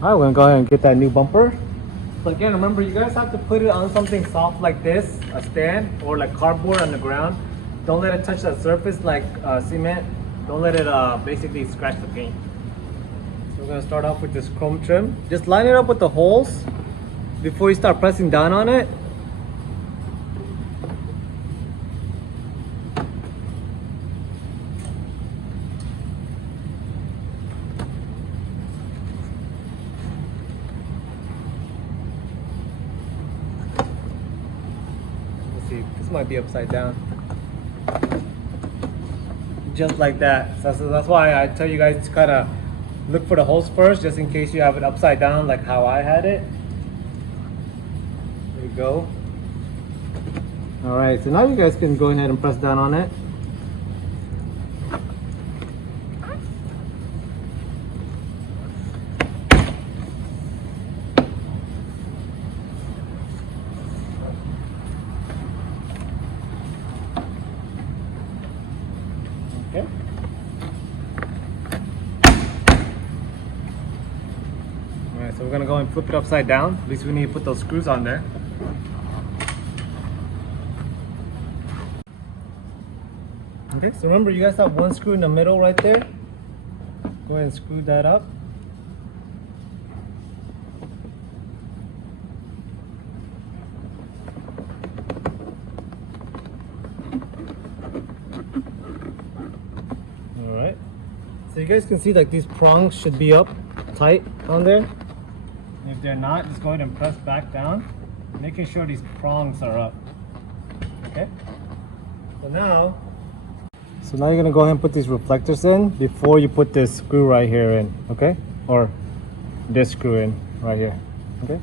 Alright, we're gonna go ahead and get that new bumper. So again, remember, you guys have to put it on something soft like this, a stand, or like cardboard on the ground. Don't let it touch that surface like cement. Don't let it basically scratch the paint. So we're gonna start off with this chrome trim. Just line it up with the holes before you start pressing down on it. See, this might be upside down. Just like that. So that's why I tell you guys to kind of look for the holes first, just in case you have it upside down like how I had it. There you go. Alright, so now you guys can go ahead and press down on it. Okay. Alright, so we're gonna go and flip it upside down. At least we need to put those screws on there. Okay, so remember, you guys have one screw in the middle right there. Go ahead and screw that up. Alright. So you guys can see like these prongs should be up tight on there. And if they're not, just go ahead and press back down, making sure these prongs are up. Okay? So now you're gonna go ahead and put these reflectors in before you put this screw right here in, okay? Or this screw in right here, okay?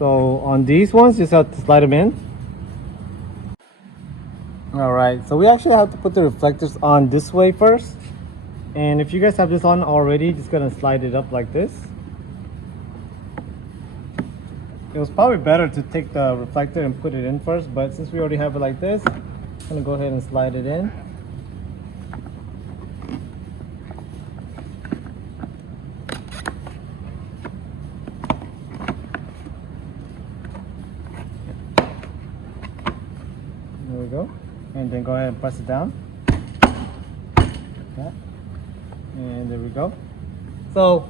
So on these ones, you just have to slide them in. All right, so we actually have to put the reflectors on this way first. And if you guys have this on already, just gonna slide it up like this. It was probably better to take the reflector and put it in first, but since we already have it like this, I'm gonna go ahead and slide it in. There we go. And then go ahead and press it down. Like that. And there we go. So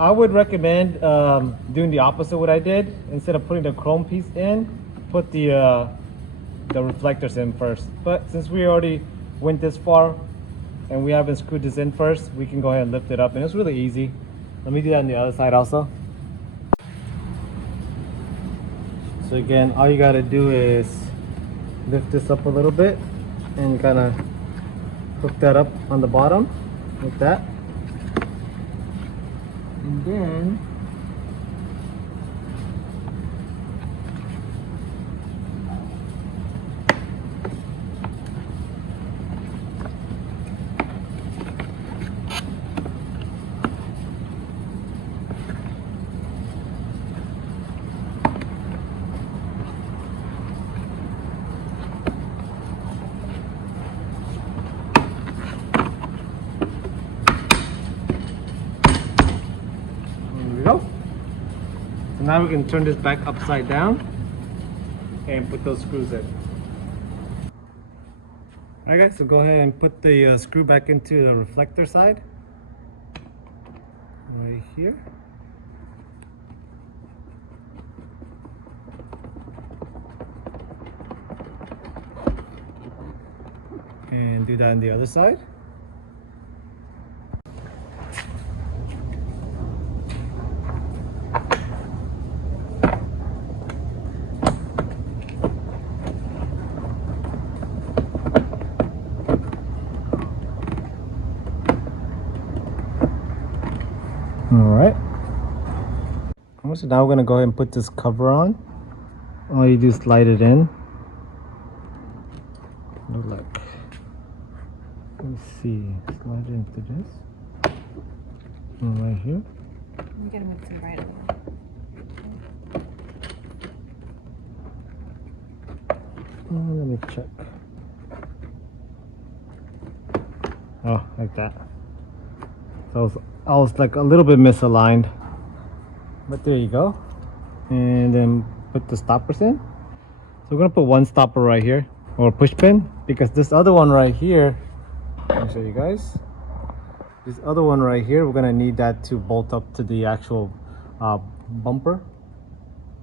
I would recommend doing the opposite what I did. Instead of putting the chrome piece in, put the reflectors in first. But since we already went this far and we haven't screwed this in first, we can go ahead and lift it up, and it's really easy. Let me do that on the other side also. So again, all you gotta do is lift this up a little bit and kind of hook that up on the bottom like that. And then now we can turn this back upside down and put those screws in. Alright guys, so go ahead and put the screw back into the reflector side. Right here. And do that on the other side. Alright. So now we're going to go ahead and put this cover on. All you do is slide it in. Like, let me see, slide it into this. Right here. I'm going to move some bright. Let me check. Oh, like that. So I was like a little bit misaligned, but there you go. And then put the stoppers in. So we're gonna put one stopper right here, or push pin, because this other one right here, let me show you guys. This other one right here, we're gonna need that to bolt up to the actual bumper,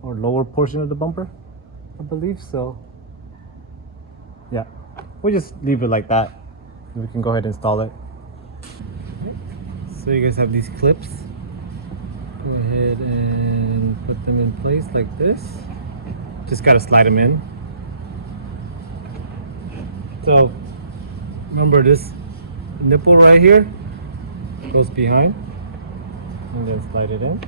or lower portion of the bumper, I believe so. Yeah, we'll just leave it like that. We can go ahead and install it. So you guys have these clips. Go ahead and put them in place like this. Just gotta slide them in. So remember, this nipple right here goes behind, and then slide it in.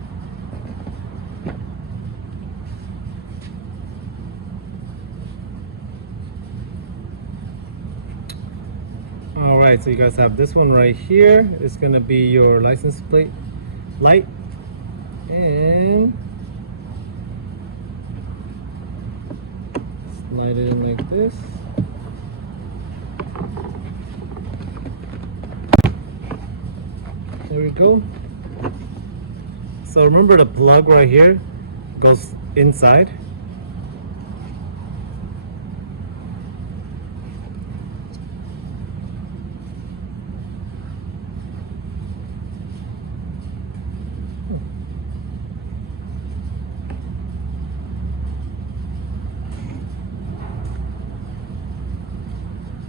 All right, so you guys have this one right here. It's gonna be your license plate light, and slide it in like this. There we go. So remember, the plug right here goes inside.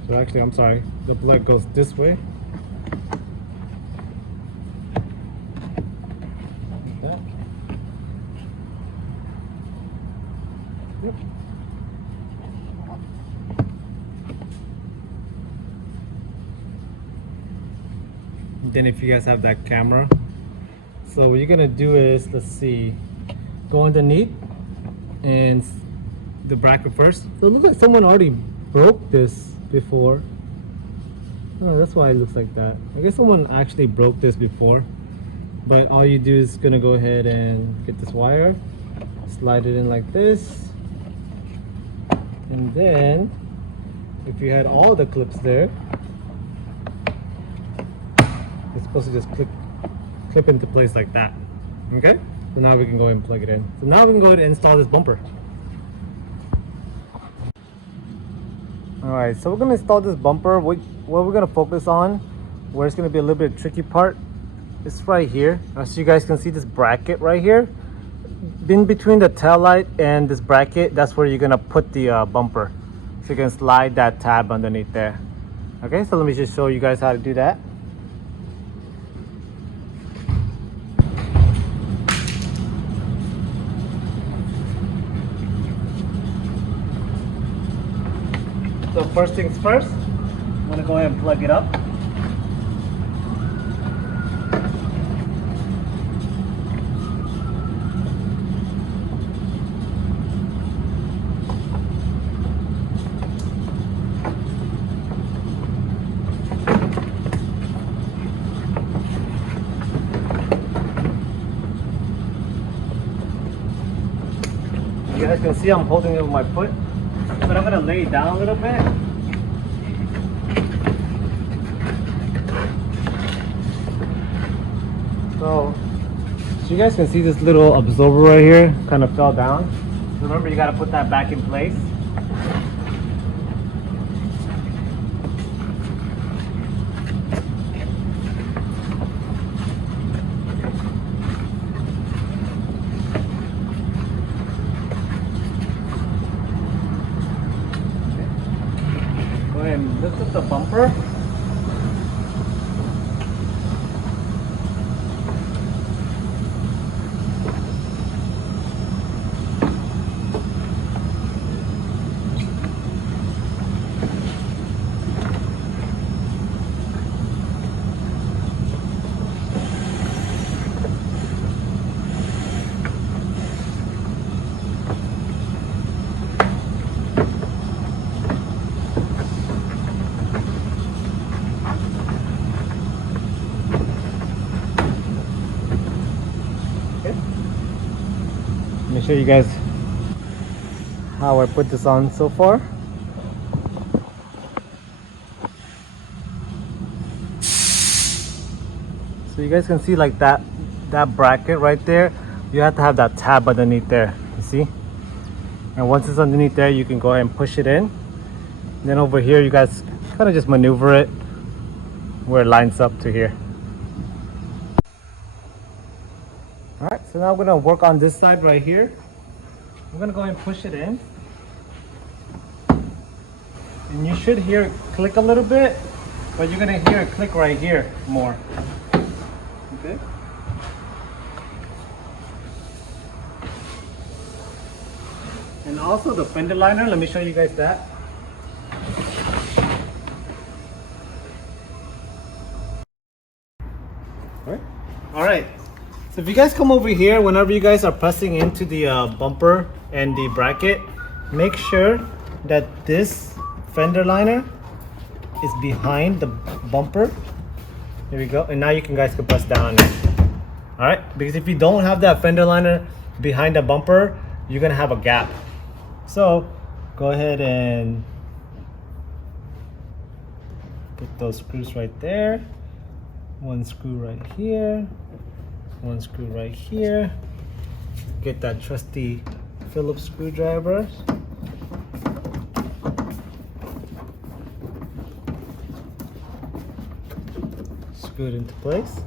So actually, I'm sorry, the plug goes this way. Like that. Yep. Then if you guys have that camera, so what you're gonna do is, let's see, go underneath and the bracket first. So it looks like someone already broke this before. Oh, that's why it looks like that. I guess someone actually broke this before. But all you do is gonna go ahead and get this wire, slide it in like this, and then if you had all the clips there, it's supposed to just clip into place like that. Okay, so now we can go ahead and plug it in. So now we can go ahead and install this bumper. Alright, so we're going to install this bumper. What we're going to focus on, where it's going to be a little bit tricky part, is right here. As you guys can see, this bracket right here, in between the tail light and this bracket, that's where you're going to put the bumper. So you can slide that tab underneath there. Okay, so let me just show you guys how to do that. So first things first, I'm gonna go ahead and plug it up. You guys can see I'm holding it with my foot, but I'm gonna lay it down a little bit. So you guys can see this little absorber right here kind of fell down. Remember, you got to put that back in place. Go ahead and lift up the bumper. Let me show you guys how I put this on so far. So So you guys can see like that bracket right there, you have to have that tab underneath there, you see? And once it's underneath there, you can go ahead and push it in. And then over here, you guys kind of just maneuver it where it lines up to here. All right, so now we're gonna work on this side right here. I'm gonna go ahead and push it in. And you should hear it click a little bit, but you're gonna hear it click right here more. Okay. And also the fender liner, let me show you guys that. All right. So if you guys come over here, whenever you guys are pressing into the bumper and the bracket, make sure that this fender liner is behind the bumper. There we go. And now you guys can press down on it. All right. Because if you don't have that fender liner behind the bumper, you're gonna have a gap. So go ahead and put those screws right there. One screw right here. One screw right here. Get that trusty Phillips screwdriver. Screw it into place.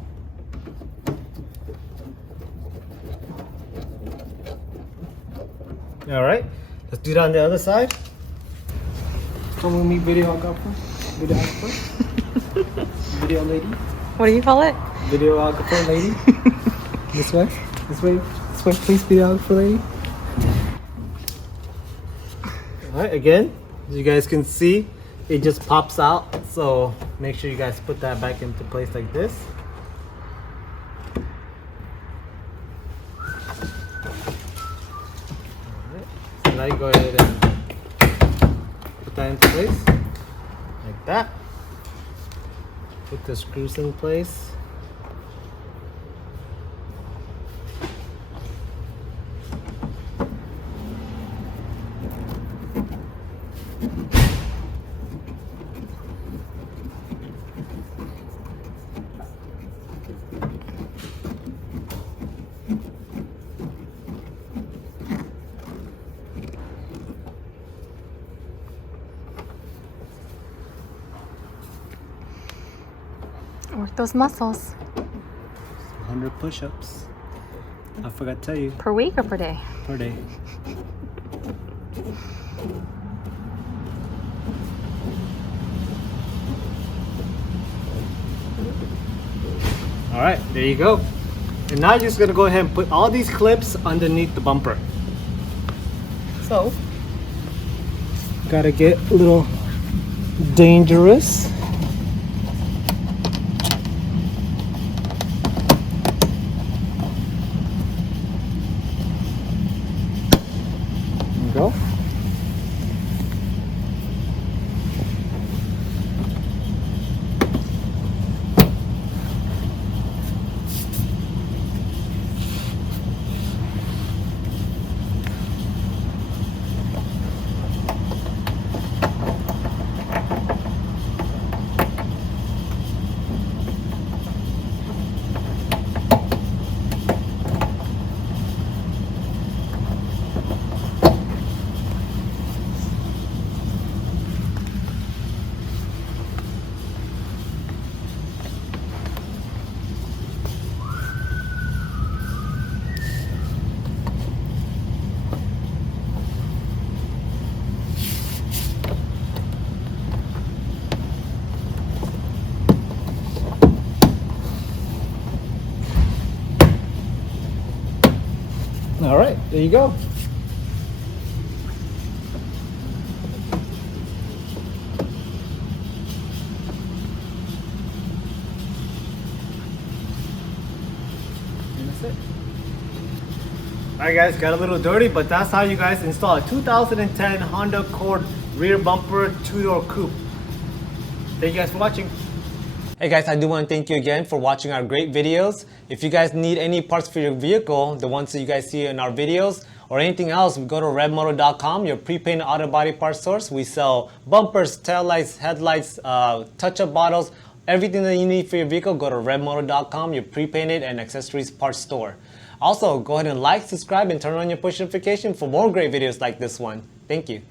All right, let's do that on the other side. Come with me, videographer. Videographer. Video lady. What do you call it? Videographer lady. This way, please, videographer lady. All right, again, as you guys can see, it just pops out. So make sure you guys put that back into place like this. So now you go ahead and put that into place like that. Put the screws in place. Work those muscles. 100 push-ups. I forgot to tell you. Per week or per day? Per day. All right, there you go. And now you're just gonna go ahead and put all these clips underneath the bumper. So, gotta get a little dangerous. Go. All right, there you go. And that's it. All right, guys, got a little dirty, but that's how you guys install a 2010 Honda Accord rear bumper two-door coupe. Thank you guys for watching. Hey guys, I do want to thank you again for watching our great videos. If you guys need any parts for your vehicle, the ones that you guys see in our videos, or anything else, go to ReveMoto.com, your pre-painted auto body parts source. We sell bumpers, taillights, headlights, touch-up bottles, everything that you need for your vehicle, go to ReveMoto.com, your pre-painted and accessories parts store. Also, go ahead and like, subscribe, and turn on your push notification for more great videos like this one. Thank you.